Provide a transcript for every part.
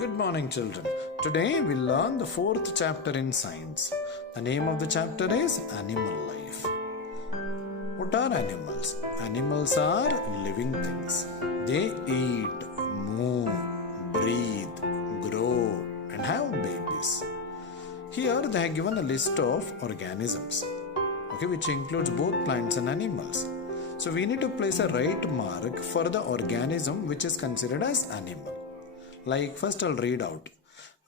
Good morning, children. Today we learn the fourth chapter in science. The name of the chapter is Animal Life. What are animals? Animals are living things. They eat, move, breathe, grow, and have babies. Here they have given a list of organisms, which includes both plants and animals. So we need to place a right mark for the organism which is considered as animal. Like first I'll read out: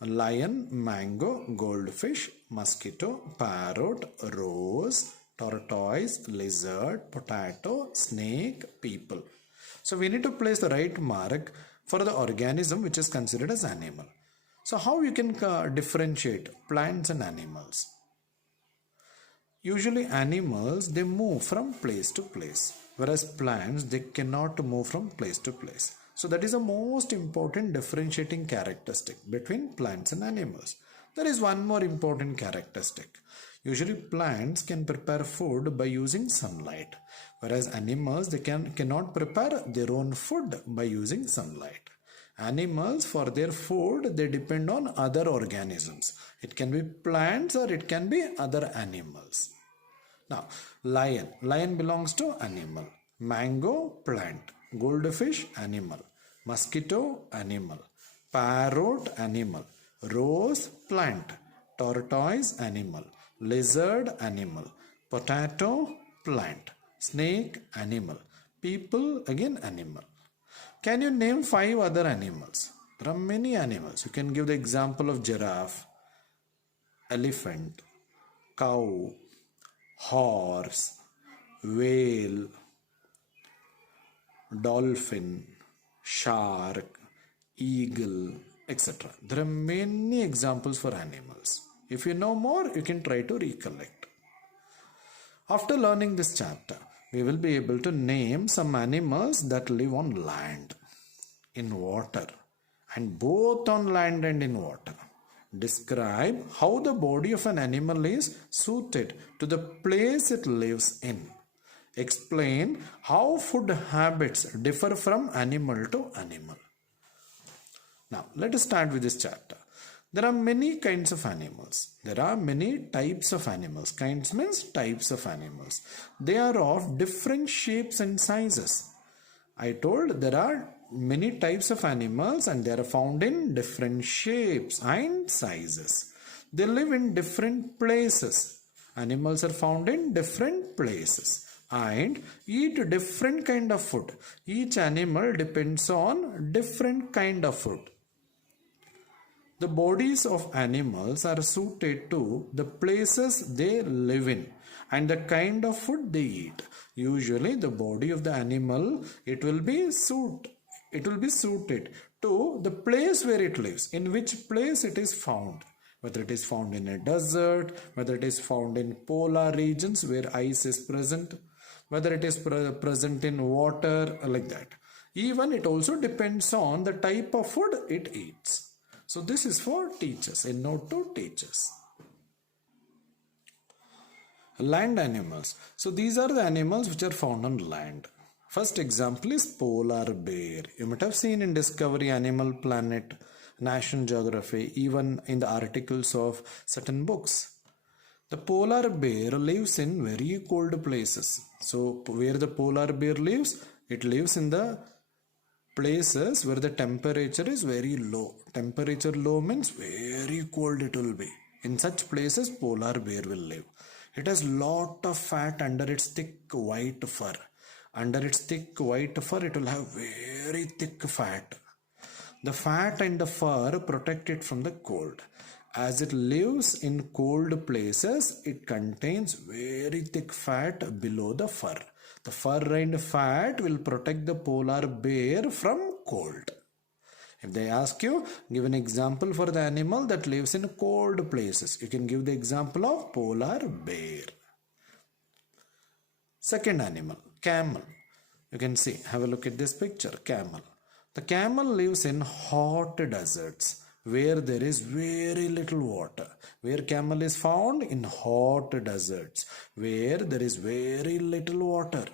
lion, mango, goldfish, mosquito, parrot, rose, tortoise, lizard, potato, snake, people. So we need to place the right mark for the organism which is considered as animal. So how you can differentiate plants and animals? Usually animals, they move from place to place, whereas plants, they cannot move from place to place. So that is the most important differentiating characteristic between plants and animals. There is one more important characteristic. Usually plants can prepare food by using sunlight, whereas animals, they cannot prepare their own food by using sunlight. Animals, for their food, they depend on other organisms. It can be plants or it can be other animals. Now, lion. Lion belongs to animal. Mango, plant. Goldfish, animal. Mosquito, animal. Parrot, animal. Rose, plant. Tortoise, animal. Lizard, animal. Potato, plant. Snake, animal. People, again animal. Can you name 5 other animals? There are many animals. You can give the example of giraffe, elephant, cow, horse, whale, dolphin, shark, eagle, etc. There are many examples for animals. If you know more, you can try to recollect. After learning this chapter, we will be able to name some animals that live on land, in water, and both on land and in water. Describe how the body of an animal is suited to the place it lives in. Explain how food habits differ from animal to animal. Now, let us start with this chapter. There are many kinds of animals. There are many types of animals. Kinds means types of animals. They are of different shapes and sizes. I told there are many types of animals and they are found in different shapes and sizes. They live in different places. Animals are found in different places and eat different kind of food. Each animal depends on different kind of food. The bodies of animals are suited to the places they live in and the kind of food they eat. Usually the body of the animal, it will be suited to the place where it lives, in which place it is found. Whether it is found in a desert, whether it is found in polar regions where ice is present, whether it is present in water, like that. Even it also depends on the type of food it eats. So this is for teachers, a note to teachers. Land animals. So these are the animals which are found on land. First example is polar bear. You might have seen in Discovery, Animal Planet, National Geography, even in the articles of certain books. The polar bear lives in very cold places. So where the polar bear lives, it lives in the places where the temperature is very low. Temperature low means very cold it will be. In such places polar bear will live. It has lot of fat under its thick white fur. Under its thick white fur it will have very thick fat. The fat and the fur protect it from the cold. As it lives in cold places, it contains very thick fat below the fur. The fur and fat will protect the polar bear from cold. If they ask you, give an example for the animal that lives in cold places. You can give the example of polar bear. Second animal, camel. You can see, have a look at this picture, camel. The camel lives in hot deserts where there is very little water. Where camel is found? In hot deserts where there is very little water.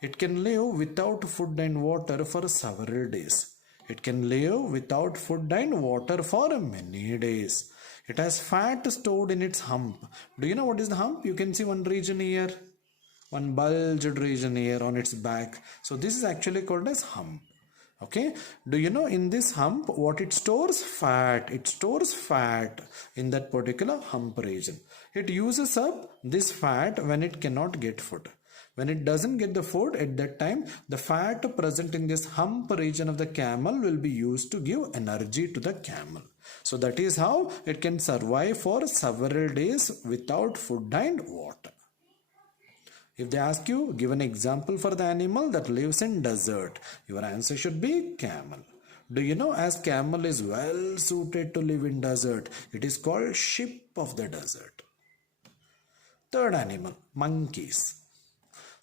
It can live without food and water for several days. It can live without food and water for many days. It has fat stored in its hump. Do you know what is the hump? You can see one region here, one bulged region here on its back. So this is actually called as hump. Okay, do you know in this hump what it stores? Fat. It stores fat in that particular hump region. It uses up this fat when it cannot get food. When it doesn't get the food at that time, the fat present in this hump region of the camel will be used to give energy to the camel. So that is how it can survive for several days without food and water. If they ask you, give an example for the animal that lives in desert, your answer should be camel. Do you know, as camel is well suited to live in desert, it is called sheep of the desert. Third animal, monkeys.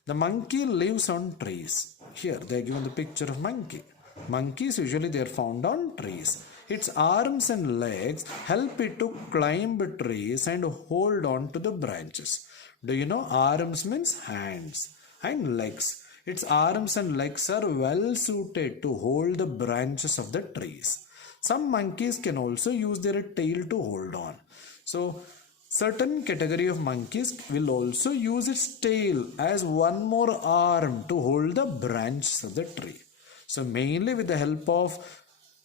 The monkey lives on trees. Here they are given the picture of monkey. Monkeys usually they are found on trees. Its arms and legs help it to climb trees and hold on to the branches. Do you know arms means hands and legs? Its arms and legs are well suited to hold the branches of the trees. Some monkeys can also use their tail to hold on. So certain category of monkeys will also use its tail as one more arm to hold the branches of the tree. So mainly with the help of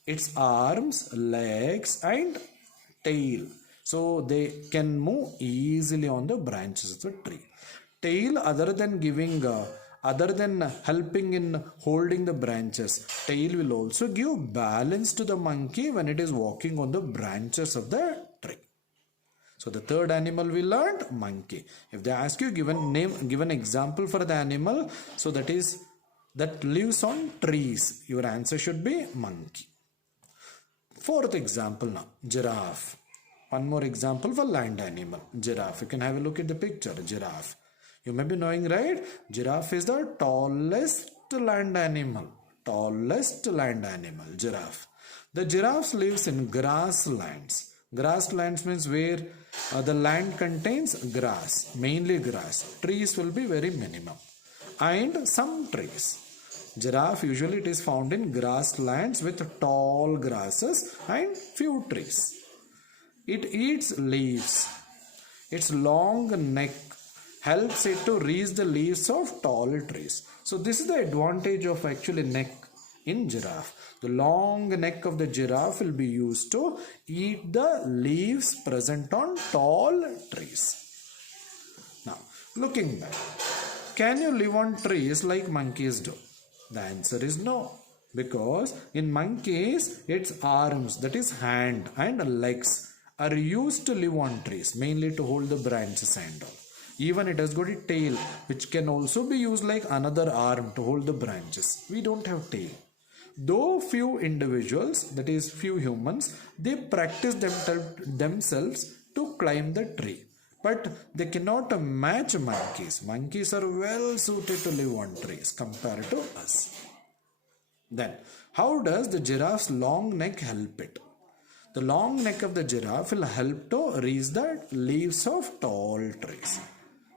its arms, legs and tail. So they can move easily on the branches of the tree. Tail, other than helping in holding the branches, tail will also give balance to the monkey when it is walking on the branches of the tree. So the third animal we learned, monkey. If they ask you, give an example for the animal, so that lives on trees, your answer should be monkey. Fourth example now, giraffe. One more example for land animal, giraffe. You can have a look at the picture, giraffe. You may be knowing, right? Giraffe is the tallest land animal. Tallest land animal, giraffe. The giraffe lives in grasslands. Grasslands means where the land contains grass, mainly grass. Trees will be very minimum. And some trees. Giraffe usually it is found in grasslands with tall grasses and few trees. It eats leaves. Its long neck helps it to reach the leaves of tall trees. So this is the advantage of actually neck in giraffe. The long neck of the giraffe will be used to eat the leaves present on tall trees. Now, looking back, can you live on trees like monkeys do? The answer is no. Because in monkeys, its arms, that is hand and legs, are used to live on trees, mainly to hold the branches and all. Even it has got a tail, which can also be used like another arm to hold the branches. We don't have tail. Though few individuals, that is few humans, they practice themselves to climb the tree. But they cannot match monkeys. Monkeys are well suited to live on trees compared to us. Then, how does the giraffe's long neck help it? The long neck of the giraffe will help to reach the leaves of tall trees.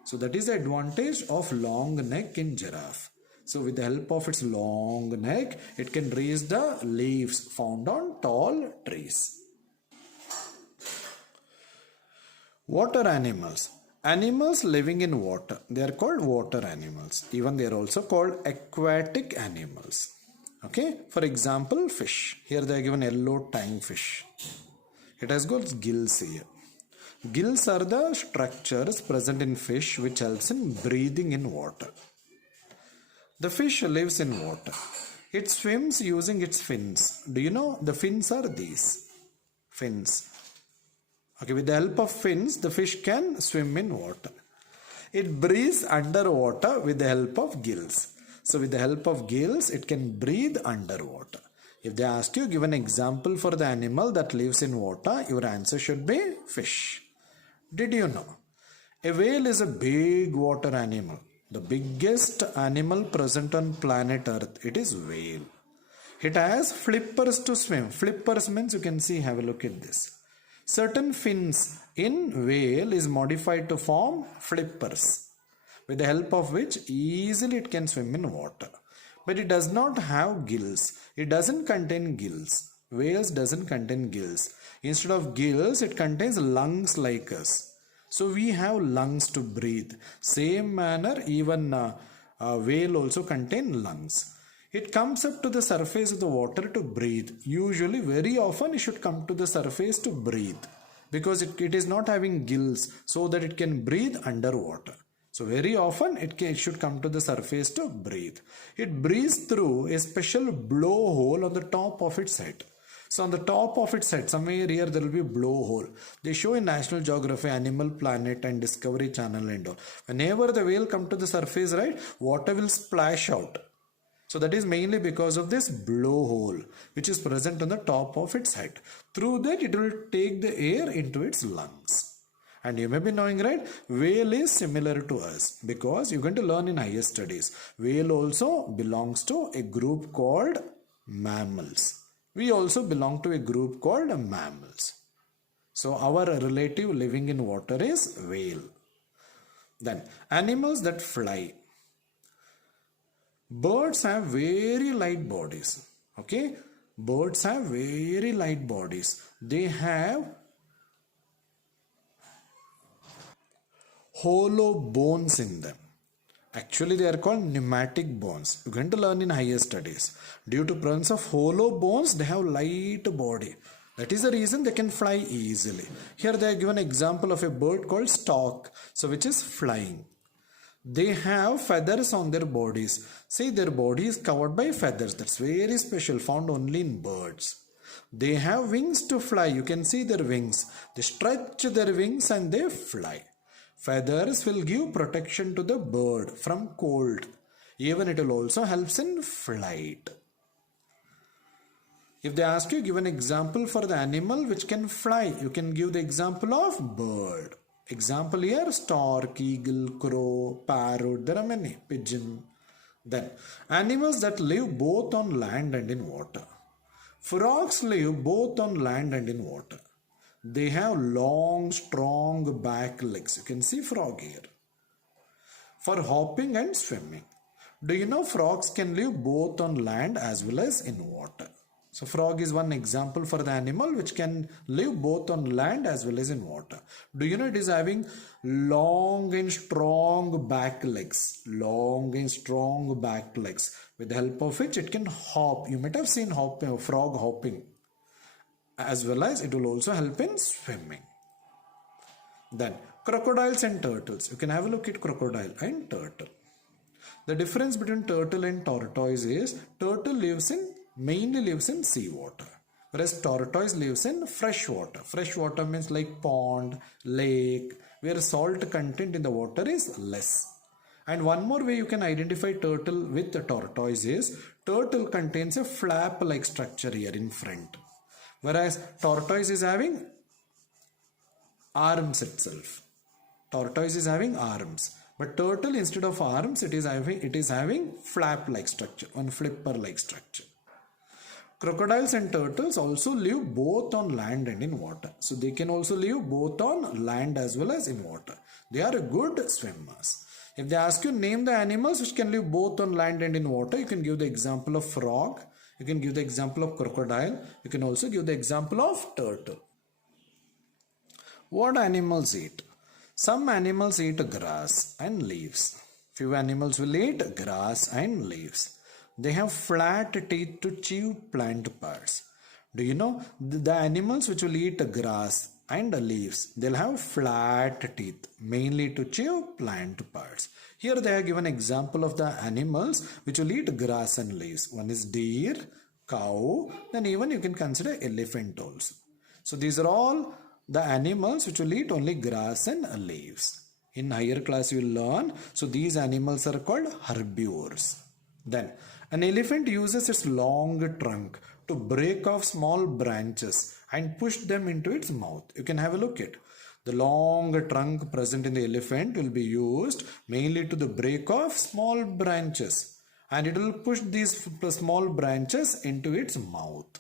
So that is the advantage of long neck in giraffe. So with the help of its long neck, it can reach the leaves found on tall trees. Water animals. Animals living in water. They are called water animals. Even they are also called aquatic animals. Okay. For example, fish. Here they are given yellow tang fish. It has got gills here. Gills are the structures present in fish which helps in breathing in water. The fish lives in water. It swims using its fins. Do you know the fins are these? Fins. Okay, with the help of fins, the fish can swim in water. It breathes underwater with the help of gills. So with the help of gills, it can breathe underwater. If they ask you, give an example for the animal that lives in water, your answer should be fish. Did you know? A whale is a big water animal. The biggest animal present on planet Earth, it is whale. It has flippers to swim. Flippers means you can see, have a look at this. Certain fins in whale is modified to form flippers, with the help of which easily it can swim in water. but it does not have gills. It doesn't contain gills. Whales doesn't contain gills. Instead of gills, it contains lungs like us. So we have lungs to breathe. Same manner, even whale also contain lungs. It comes up to the surface of the water to breathe. Usually, very often, it should come to the surface to breathe because it is not having gills so that it can breathe underwater. So very often it should come to the surface to breathe. It breathes through a special blowhole on the top of its head. So on the top of its head, somewhere here there will be a blowhole. They show in National Geography, Animal Planet and Discovery Channel and all. Whenever the whale come to the surface, right, water will splash out. So that is mainly because of this blowhole which is present on the top of its head. Through that it will take the air into its lungs. And you may be knowing, right, whale is similar to us because you're going to learn in higher studies. Whale also belongs to a group called mammals. We also belong to a group called mammals. So our relative living in water is whale. Then animals that fly. Birds have very light bodies. Okay, birds have very light bodies. They have hollow bones in them. Actually, they are called pneumatic bones. You're going to learn in higher studies. Due to presence of hollow bones, they have light body. That is the reason they can fly easily. Here they are given an example of a bird called stork, so which is flying. They have feathers on their bodies. See, their body is covered by feathers. That's very special, found only in birds. They have wings to fly. You can see their wings. They stretch their wings and they fly. Feathers will give protection to the bird from cold. Even it will also help in flight. If they ask you, give an example for the animal which can fly, you can give the example of bird. Example here, stork, eagle, crow, parrot, there are many, pigeon. Then, animals that live both on land and in water. Frogs live both on land and in water. They have long, strong back legs. You can see frog here. For hopping and swimming. Do you know frogs can live both on land as well as in water? So frog is one example for the animal which can live both on land as well as in water. Do you know it is having long and strong back legs. Long and strong back legs. With the help of which it can hop. You might have seen frog hopping. As well as it will also help in swimming. Then crocodiles and turtles. You can have a look at crocodile and turtle. The difference between turtle and tortoise is turtle mainly lives in seawater, whereas tortoise lives in fresh water. Fresh water means like pond, lake, where salt content in the water is less. And one more way you can identify turtle with the tortoise is turtle contains a flap-like structure here in front. Whereas tortoise is having arms itself. Tortoise is having arms. But turtle instead of arms, it is having flap-like structure, one flipper-like structure. Crocodiles and turtles also live both on land and in water. So they can also live both on land as well as in water. They are good swimmers. If they ask you name the animals which can live both on land and in water, you can give the example of frog. You can give the example of crocodile. You can also give the example of turtle. What animals eat? Some animals eat grass and leaves. Few animals will eat grass and leaves. They have flat teeth to chew plant parts. Do you know the animals which will eat grass and leaves, they'll have flat teeth mainly to chew plant parts. Here they have given example of the animals which will eat grass and leaves. One is deer, cow, then even you can consider elephant also. So these are all the animals which will eat only grass and leaves. In higher class you will learn. So these animals are called herbivores. Then an elephant uses its long trunk to break off small branches and push them into its mouth. You can have a look at. The long trunk present in the elephant will be used mainly to the break off small branches, and it will push these small branches into its mouth.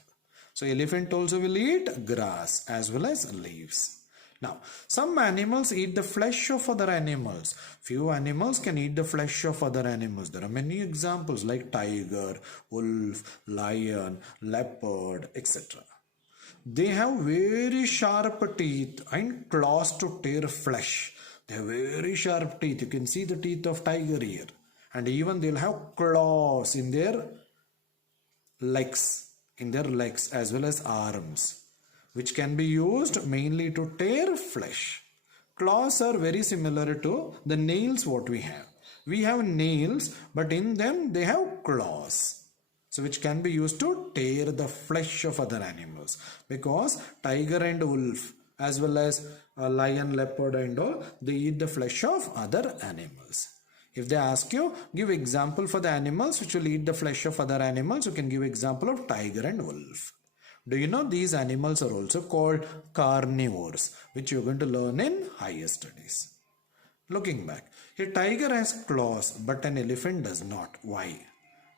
So elephant also will eat grass as well as leaves. Now, some animals eat the flesh of other animals. Few animals can eat the flesh of other animals. There are many examples like tiger, wolf, lion, leopard, etc. They have very sharp teeth and claws to tear flesh. They have very sharp teeth. You can see the teeth of tiger here. And even they'll have claws in their legs, as well as arms, which can be used mainly to tear flesh. Claws are very similar to the nails what we have. We have nails, but in them they have claws. So which can be used to tear the flesh of other animals, because tiger and wolf as well as lion, leopard and all, they eat the flesh of other animals. If they ask you, give example for the animals which will eat the flesh of other animals, you can give example of tiger and wolf. Do you know these animals are also called carnivores, which you're going to learn in higher studies. Looking back, a tiger has claws but an elephant does not. Why?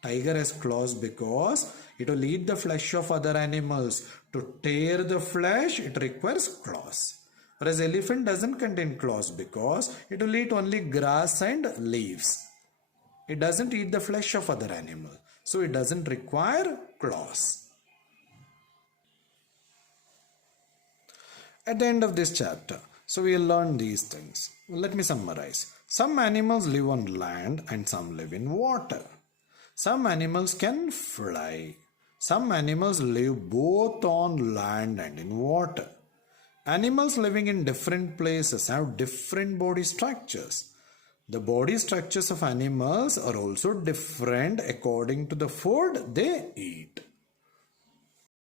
Tiger has claws because it will eat the flesh of other animals. To tear the flesh, it requires claws. Whereas elephant doesn't contain claws because it will eat only grass and leaves. It doesn't eat the flesh of other animal. So it doesn't require claws. At the end of this chapter, so we will learn these things. Let me summarize. Some animals live on land and some live in water. Some animals can fly. Some animals live both on land and in water. Animals living in different places have different body structures. The body structures of animals are also different according to the food they eat.